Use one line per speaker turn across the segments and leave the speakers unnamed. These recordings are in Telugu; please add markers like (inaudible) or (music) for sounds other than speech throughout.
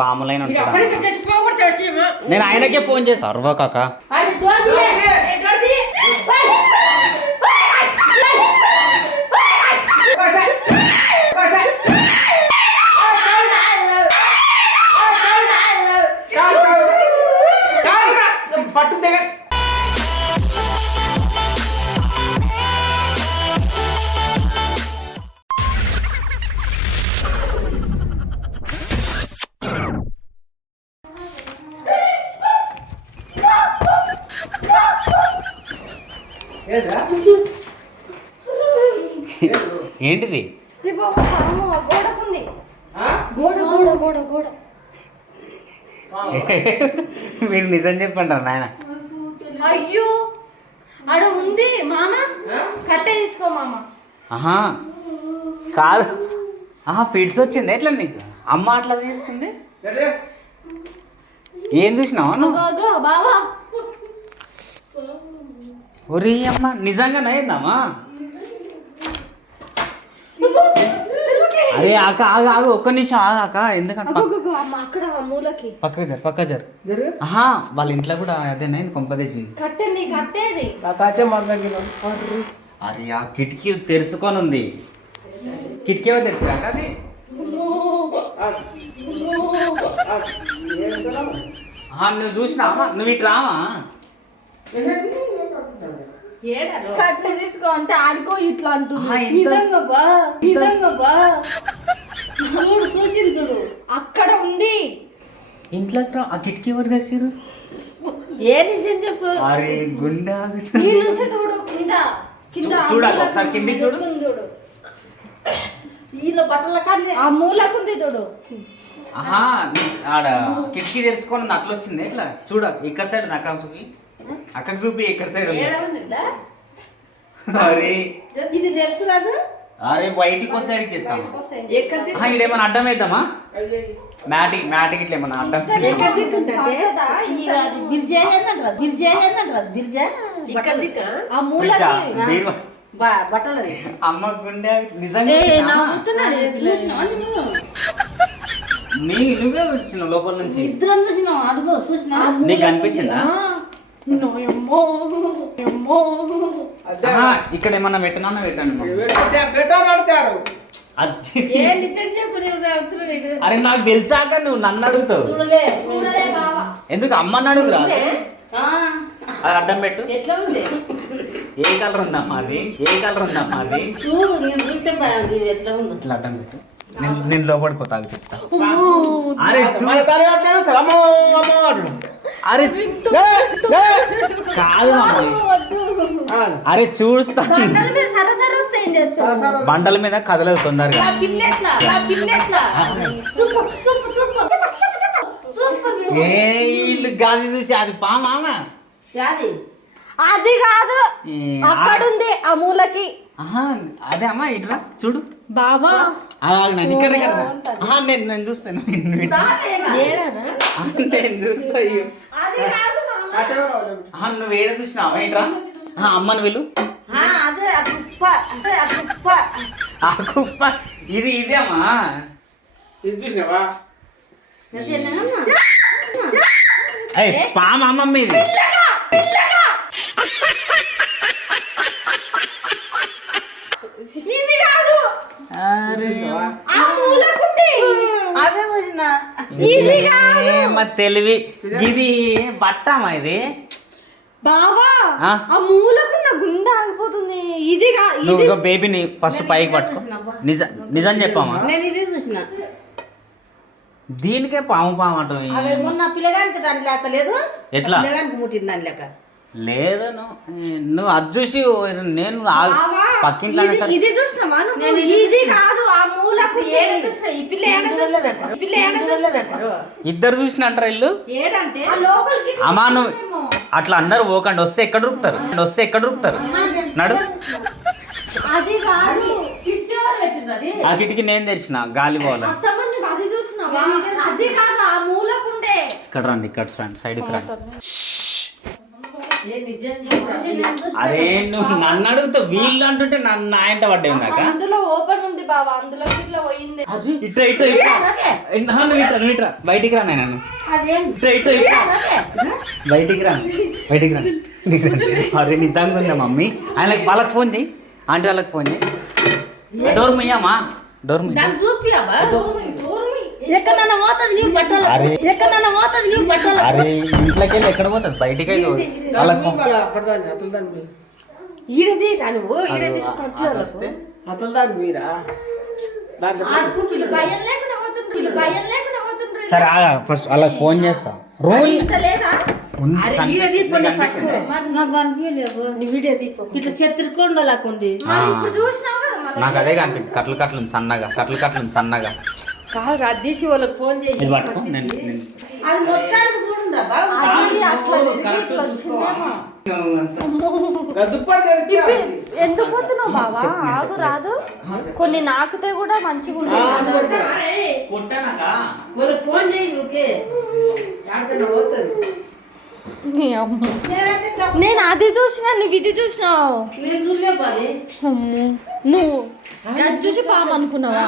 పాములైన నేను ఆయనకే ఫోన్ చేసి సర్వ కాక. (laughs) ఏంటిది?
ఈ బాబా పాము గోడకుంది.
ఆ?
గోడ గోడ గోడ గోడ. (laughs)
మీరు నిజం చెప్పండి నాయన.
అయ్యో ఆడ ఉంది మామ? కట్టె తీసుకో మామ.
ఆహా కాదు. ఆహా ఫిట్స్ వచ్చింది? ఎట్లా నీకు? అమ్మ అట్లా
ఎట్లా?
ఏం చూసినావా నువ్వు?
అగో బావా.
ఒరే అమ్మ నిజంగా నయ్యిందమ్మా అరే అక్క ఆగు ఆగు ఒక్క నిమిషం ఆగు అక్క ఎందుకంటే
అక్కడ మూలకి.
పక్కకు జరు పక్క జరు.
జరుగు.
ఆహా వాళ్ళ ఇంట్లో కూడా అదేనా కొంపదేసి.
కట్టె నీ కట్టేది.
ఆ కట్టే మాట్లాడిన
అరే ఆ కిటికీ తెరుచుకొని ఉంది కిటికీ ఎవరు తెరిచి అక్క అది? నువ్వు చూసినావా? నువ్వు ఇటు రావా?
కట్టె తీసుకో అంటే ఆడుకో ఇట్లా అంటుంది.
నిజంగా బా నిజంగా బా. చూడు చూసింది చూడు.
అక్కడ ఉంది.
ఇంట్లోకి రా ఆ కిటికీ ఎవరు తెరిచారు
ఏ నిజం చెప్పు.
అరే గుండె.
ఈ నుంచి చూడు కింద కింద మూలకు
ఒకసారి కిందికి చూడు.
ఉంది చూడు.
ఈయన బట్టల కానీ
ఆ మూలకుంది చూడు.
ఆహా నీ- ఆడ కిటికీ తెరుచుకొని ఉంది, అట్లా వచ్చింది ఎట్లా? చూడ ఇక్కడ సైడ్ చూపి అక్కకు చూపి ఇక్కడ సైడ్ ఉంది. అరే.
ఇది తెలుసు కాదు?
అరే చేస్తామా
ఎక్కడ ది-
ఆహా, ఈడేమన్నా అడ్డం వేద్దామా? మ్యాటిక్ మ్యాటిక్ ఇట్లా ఏమన్నా అడ్డం?
ఎక్కడ. బట్టలది
అమ్మ గుండె నిజంగా
నువ్వు
నీ నువ్వే వచ్చినావు లోపల నుంచి.
ఇద్దరం చూసినావు అడుగు చూసినావా?
నీకు అనిపించిందా? ఇక్కడ ఏమన్నా పెట్టినా పెట్టండి అమ్మ.
పెట్టా? నడతారు
అది
ఏ నిజం చెప్పు నువ్వు నవ్వుతున్నాడు ఇటు.
అరే నాకు తెలిసాక నువ్వు నన్ను అడుగుతావు. ఎందుకు అమ్మని అడుగురా? అది అడ్డం పెట్టు.
ఎట్లా ఉంది?
ఏ కలర్ ఉందమ్మా అది ఏ కలర్ ఉందమ్మా అది
చూడు నేను చూస్తే బాగుంది ఎట్లా ఉందో.
ఇట్లా అడ్డం పెట్టు. నేను పోతాగు చెప్తా. అరే అరే. కాదు అరే చూస్తా.
బండల మీద
కదలదు తొందరగా. ఏ వీళ్ళు గాది చూసి అది పామామ
యాది?
అది కాదు.
ఏ,
అక్కడ ఉంది ఆ మూలకి.
అదే అమ్మా ఇట్రా చూడు.
బాబా
ఆ, నన్ను ఇక్కడ దగ్గర నేను నేను చూస్తాను. నేను నేను చూస్తా నువ్వు ఏడ చూసినావా? ఏంట్రా? అమ్మని వెళ్ళు
ఆ, అదే ఆ కుప్ప అంటే ఆ కుప్ప.
ఆ కుప్ప. ఇది ఇదే అమ్మా.
ఇది చూసినావా?
పామ అమ్మమ్మ ఇది.
ఇది కాదు
అరే
ఆ మూలకుంది
అవే చూసిన
ఇది కాదు
ఏమ తెలివి. ఇది బట్టమా ఇది?
బావా
ఆ?
ఆ మూలకున్న గుండె ఆగిపోతుంది. ఇది
నువ్వు ఇక బేబీని ఫస్ట్ పైకి పట్టుకో. నిజం నిజం చెప్పామా
నేను ఇదే చూసిన.
దీనికే పాము పాము
అవి మొన్న పిల్లగానికి దాని లేక లేదు?
ఎట్లా?
పిల్లగానికి ముట్టింది దాని లేక
లేదు నువ్వు నువ్వు అది చూసి నేను పక్కింట్లో
ఇది- చూసినావా నువ్వు? ఇది కాదు ఆ మూలకు
ఏడ చూసిన? ఈ పిల్ల ఏడ చూసిన ఈ పిల్ల ఏడ చూసిన
ఇద్దరు చూసిన అంటారు ఇల్లు?
ఏడంటే?
ఆ లోపలికి
అమ్మా నువ్వు అట్లా అందరు పోకండి వస్తే ఎక్కడ రూపుతారు వస్తే ఎక్కడ రూపుతారు నడు.
అది కాదు.
ఆ కిటికీ నేను తెరిచిన గాలి పోవాలి ఇక్కడ రండి ఇక్కడ రండి సైడ్కి రండి.
చెప్పు.
అరే నువ్వు నన్ను అడుగుతావు వీళ్ళు అంటుంటే నన్ను నా ఇంట పడ్డా ఇందాక.
అందులో ఓపెన్ ఉంది బాబా అందులో ఇట్లా పోయింది.
ఇట్రా ఇట్రా ఇట్రా. నువ్వు ఇట్రా నువ్వు ఇట్రా. బయటికి రా నేను
అదేం.
ఇట్రా ఇట్రా ఇట్రా. బయటికి రా బయటికి రా. అరే నిజంగా ఉందా మమ్మీ? ఆయనకి వాళ్ళకి ఫోన్ చేయి ఆంటీ వాళ్ళకి ఫోన్ చేయి డోర్ ముయ్యమ్మా. డోర్ ముయ్య.
ఎక్కడన్నా పోతుంది నీవు బట్టలు
అరే.
ఎక్కడన్నా పోతుంది నీవు బట్టలు
అరే ఇంట్లోకి వెళ్ళి ఎక్కడ పోతుంది బయటికి
ఈడది నువ్వు? ఈడ
వస్తే?
మీరా?
సరే ఆగా ఫస్ట్ వాళ్ళకి ఫోన్ చేస్తా. కనిపించింది.
నాకు
అదే కనిపించింది. కట్లు కట్లు ఉంది సన్నగా. కట్లు కట్లు ఉంది సన్నగా.
కాదు అది తీసి వాళ్ళకి ఫోన్ చేసి
ఇది పట్టుకో నేను నేను
అది మొత్తానికి చూడండి బాబు
అది అట్లా తిరిగి ఇట్లా వచ్చిందేమో
దుప్పటి తెలిస్తే
ఇప్పి- ఎందుకు పోతున్నావు బావా? ఆగు రాదు. కొన్ని నాకుతే కూడా మంచిగా ఉండేది
కొట్టనాకా?
వాళ్ళకి ఫోన్ చేయి ఓకే ఎక్కడికన్నా పోతుంది
నీ అమ్మ.
నేనైతే ఇంకా
నేను అది చూసినా నువ్వు ఇది చూసినావు.
నేను
అమ్మో. నువ్వు గది చూసి పాము అనుకున్నావా?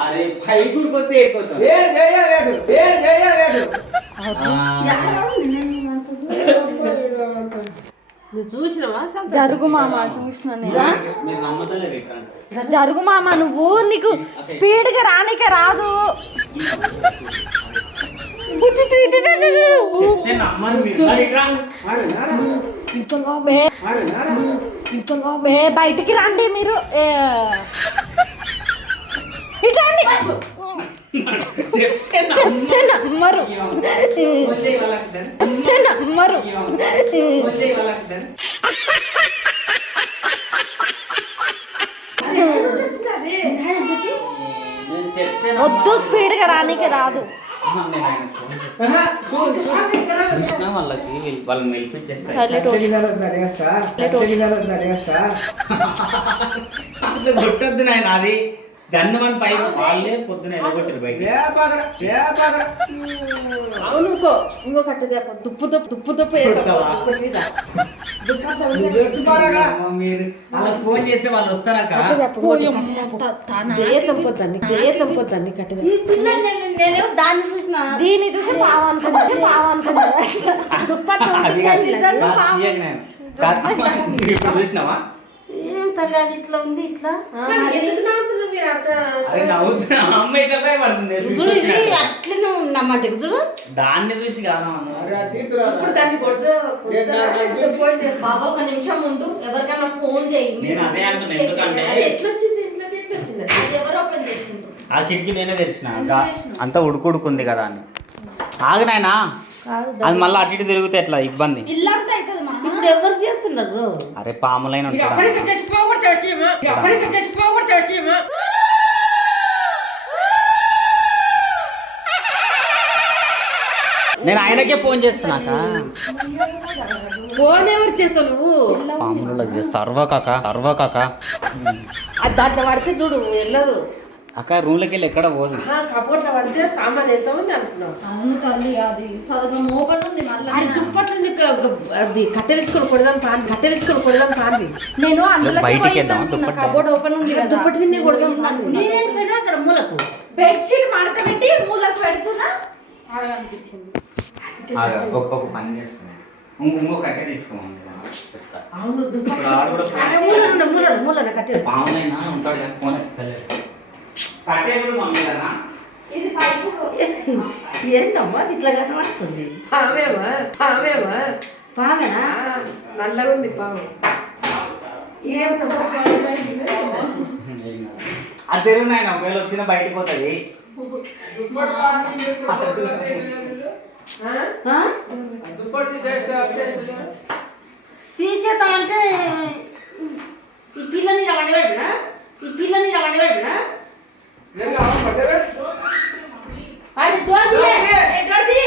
అరే
ఏం చేయలేడు ఏం చేయలేడు
జరుగు మామ చూసిన జరుగు మామ నువ్వు నీకు స్పీడ్గా రానికే రాదు. బుజ్జి ఏ, బయటికి రండి మీరు. ఏ. ఇట్లా రండి.
చెప్తే
చెప్తే నమ్మరు. చెప్తే నమ్మరు.
నేను చెప్తే
వద్దు స్పీడ్గా రానికే రాదు.
కృష్ణ వాళ్ళకి వీళ్ళు- వాళ్ళని అసలు కొట్టొద్దు నాయన అది. గన్ను మన పై వాళ్ళే పొద్దున ఎలగొట్టారు బయట
అవును ఇంకో ఇంకో కట్ట దుప్పు దుప్పు దుప్పు దుప్పు
కొడతావా?
దుప్పు మీద.
అమ్మ మీరు వాళ్ళకి ఫోన్ చేస్తే వాళ్ళు
నేను దాన్ని
చూసి పావు అనుకుంటే పావు అనుకుంటా దుప్పట్టు
అది
ఉంటుంది,
కాదు.
నిజంగా
నాకు
పాము.
తీయకు నాయన. కాదు, నువ్వు ఇప్పుడు చూసినావా?
ఏం తల్లి అది ఇట్లా ఉంది ఇట్లా? మీరు అంత
అరే నవ్వుతున్నా అమ్మ ఇట్లా భయపడుతుంది?
చూడు ఇది అట్లనే ఉన్నమాట చూడు.
దాన్ని చూసి కాదు
ఇప్పుడు దాన్ని కొడుతూ
బాబా ఒక నిమిషం ఉండు. ఎవరికైనా ఫోన్ చేయి.
నేను అదే అంటున్నా,
చెక్
ఎందుకంటే-
చేయాలి.
అది ఎట్లా వచ్చింది ఇంట్లోకి ఎట్లా వచ్చింది అది?
అది ఎవరు ఓపెన్ చేసిండ్రు?
ఆ కిటికీ నేనే? అంతా ఉడుకుడుకుంది కదా అని. ఆగు నాయనా. అది మళ్ళీ అటు ఇటు తిరిగితే ఎట్లా? ఇబ్బంది.
ఇప్పుడు ఎవరు చేస్తున్నారు?
అరే పాములైన ఉంటాడా నేను ఆయనకే ఫోన్ చేస్తున్నాక?
ఫోన్ ఎవరు చేస్తావు నువ్వు?
పాములు సర్వ కాక సర్వ కాక.
అది దాంట్లో పడితే చూడు వెళ్ళదు.
అక్క రూమ్లోకి వెళ్ళి ఎక్కడ పోదు.
కబోర్డ్లో పడితే సామాన్ ఎంత ఉంది అనుకున్నావు
అవును తల్లి అది సగం ఓపెన్ ఉంది మళ్ళీ.
అది దుప్పట్లు ఉంది అది కట్టెలించుకొని కొడదాం పాన్ కట్టెలించుకొని కొడదాం పాన్.
నేను అందులో
బయటికి వెళ్దాం, దుప్పటి
కబోర్డ్ ఓపెన్ ఉంది కదా.
దుప్పటి కొడదాం అక్కడ మూలకు?
బెడ్షీట్ మడకబెట్టి మూలకు పెడుతున్నా. అనిపించింది
గొప్ప పని చేస్తున్నాను ఇంకో కట్టె తీసుకోమండి చెప్తా. పాములైనా ఉంటాడు కానీ ఫోన్ మమ్మీ కదా
ఏందమ్మా? ఇట్లా కనబడుతుంది. పావేవా? పావేవా? పావేనా? నల్లగా ఉంది పాము.
అది తెలుగు నాయన ఒకవేళ వచ్చిన బయటకు పోతుంది.
తీసేద్దామంటే ఈ పిల్లని వండబెట్టినా ఈ పిల్లని వండబెట్టినా అది డోర్ తీయే. ఏ, డోర్ తీయే.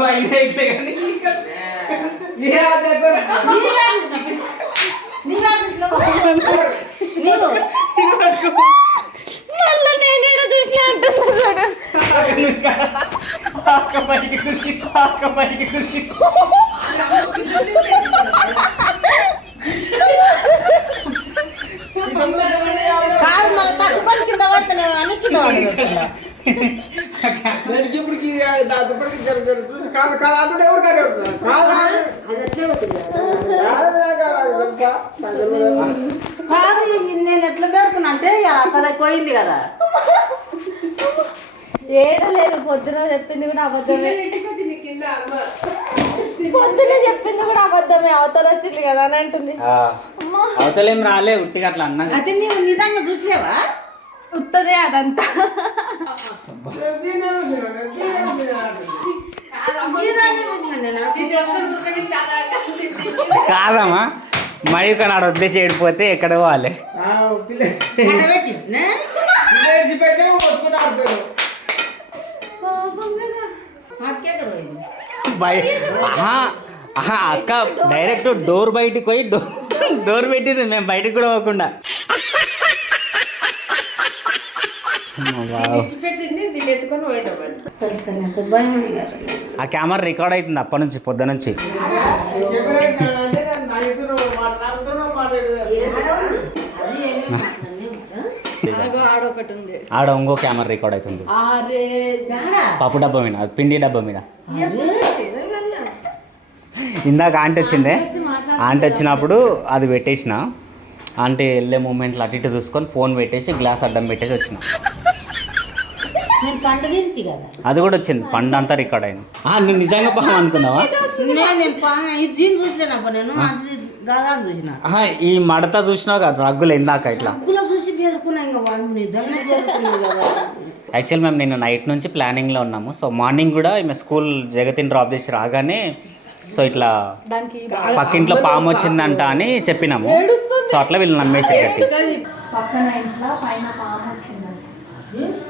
పైన అయితే కానీ
ఇదే దగ్గర
నీలా చూసిన, నీలా చూసిన. నీకు
మళ్ళీ నేను ఈడ చూసిన అంటున్నా చూడు
అక్క బయటికి ఉంది అక్క బయటికి ఉంది
కాదు మన తట్టుకొని కింద పడుతున్నావు అని కింద పడుతున్నా
నేను ఇప్పటికి దాని ఇప్పటికి జర జర చూసి కాదు కాదు ఎవరు కాదు? కాదు కాదు
నేను ఎట్లా పేర్కొన్నా అంటే అతలకి పోయింది కదా.
ఏడలేదు పొద్దున చెప్పింది కూడా అబద్ధమే. పొద్దున చెప్పింది కూడా అబద్ధమే అవతల వచ్చింది కదా అని అంటుంది. అమ్మా
అవతలేం రాలే ఉట్టిగా అట్లా అన్నది
అయితే నీవు నిజంగా చూసిలేవా
ఉత్తదే అదంతా.
కాదమ్మా మయూక నాడు వదిలేసి చేయకపోతే ఎక్కడ పోవాలి? అక్క డైరెక్ట్ డోర్ బయటకు పోయి డోర్ పెట్టింది మేము బయటకు కూడా పోకుండా వావ్.
పెట్టింది దీన్ని ఎత్తుకొని పోయినా భయం అయ్యారు
ఆ కెమెరా రికార్డ్ అవుతుంది అప్పటి నుంచి పొద్దు నుంచి. ఆడ ఇంకో కెమెరా రికార్డ్ అవుతుంది. పప్పు డబ్బా మీద అది పిండి డబ్బా మీద. ఇందాక ఆంటీ వచ్చిందే. ఆంటీ వచ్చినప్పుడు అది పెట్టేసిన. ఆంటీ వెళ్ళే మూమెంట్లో అటు ఇటు చూసుకొని ఫోన్ పెట్టేసి గ్లాస్ అడ్డం పెట్టేసి వచ్చిన.
నేను పండు తింటి కదా.
అది కూడా వచ్చింది పండు అంతా రికార్డ్ అయింది. ఆ, నువ్వు నిజంగా పాము అనుకున్నావా?
నేను పా- ఇది దీన్ని చూసిలేనప్ప నేను అది గదాన్ని చూసిన.
ఆహా, ఈ మడత చూసినావు కదా రగ్గులు ఇందాక ఇట్లా?
ముగ్గులో చూసి పేరుకున్నా ఇంకా వాళ్ళు నిజంగా పేరుకున్నాయి కదా.
యాక్చువల్ మేము నిన్న నైట్ నుంచి ప్లానింగ్లో ఉన్నాము. సో మార్నింగ్ కూడా ఈమె స్కూల్ జగతిని డ్రాప్ చేసి రాగానే సో ఇట్లా
దానికి
పక్కింట్లో పాము వచ్చిందంట అని చెప్పినాము. సో అట్లా వీళ్ళు నమ్మేసి గట్టి
పక్కన ఇంట్లో పైన పాము వచ్చిందంట.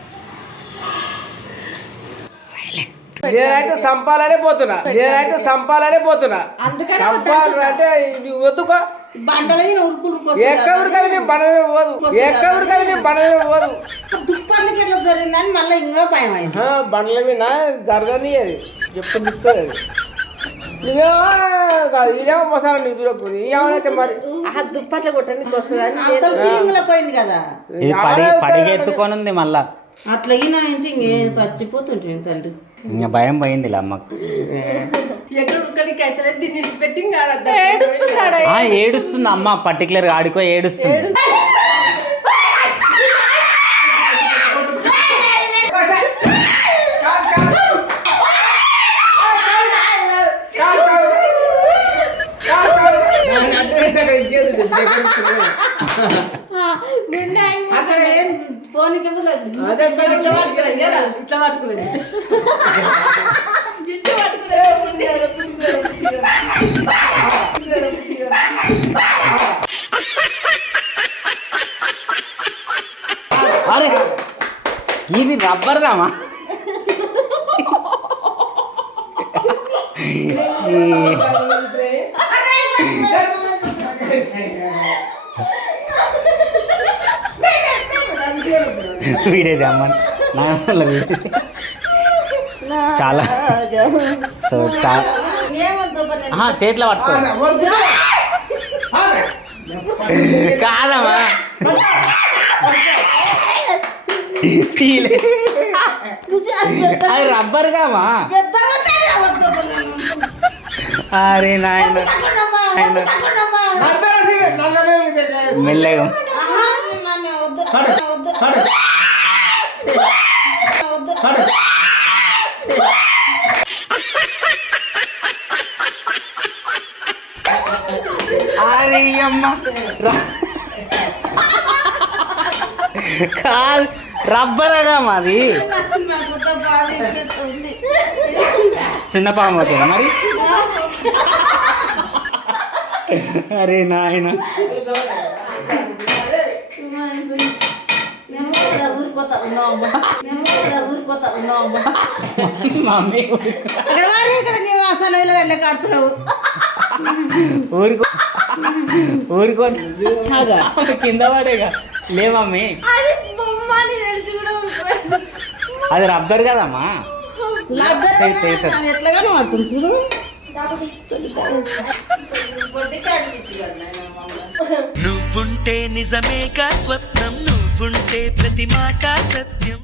నేనైతే సంపాలనే పోతున్నా. నేనైతే సంపాలనే పోతున్నా.
అందుకనే
సంపాలంటే వద్దుకో.
బండల మీద ఉరుకురు
ఎక్కడి కదా. నేను బండమే పోదు. ఎక్కడి కదా. నేను బండమే పోదు.
దుప్పట్లకి ఎట్లా జరిగిందని మళ్ళీ ఇంకా భయం అయింది.
ఆ, బండ్ల మీద జరగని అది ఇదేమో మసాలా నువ్వు ఏమైతే మరి
ఆ దుప్పట్ల కొట్టడానికి
ఫీలింగ్లో పోయింది కదా.
పడి ఉంది మళ్ళా.
ఇంటి ఇంకేం చచ్చిపోతుంటుంది తండ్రి
ఇంకా భయం పోయింది అమ్మకు. ఏడుస్తుంది అమ్మ పర్టికులర్గా ఆడుకో ఏడుస్తుంది.
కాదు, కాదు. కాదు, కాదు. నేను అడ్డం వేసాక ఇంకేది లేదు.
అక్కడ ఏం ఫోన్కి కూడా
అదే పని.
ఇట్లా పట్టుకునేది
అరే ఇది రబ్బర్దామా వీడేది అమ్మ వీడే. చాలా. సో చాలా చేతిలో పట్టుకో. కాదమ్మా. అది రబ్బర్ కామా అరే నాయన. మెల్లగా. కాదు రబ్బరగా మాది. చిన్న పాము అవుతుందా మరి? (laughs) అరే నాయన
నేను కూడా ఊరుకోతా ఉన్నావమ్మా. నేను కూడా ఊరుకోతా.
మమ్మీ
ఇక్కడ వారి ఇక్కడ నీవు అసలు ఇలా వెళ్ళి కడుతున్నావు
ఊరుకో. ఊరుకో కింద పడేగా. లే మమ్మీ.
అది
రబ్బర్ కదమ్మా?
ఎట్లాగానే పడుతుంది చూడు.
నువ్వుంటే నిజమేగా స్వప్నం ఉంటే ప్రతి మాట సత్యం.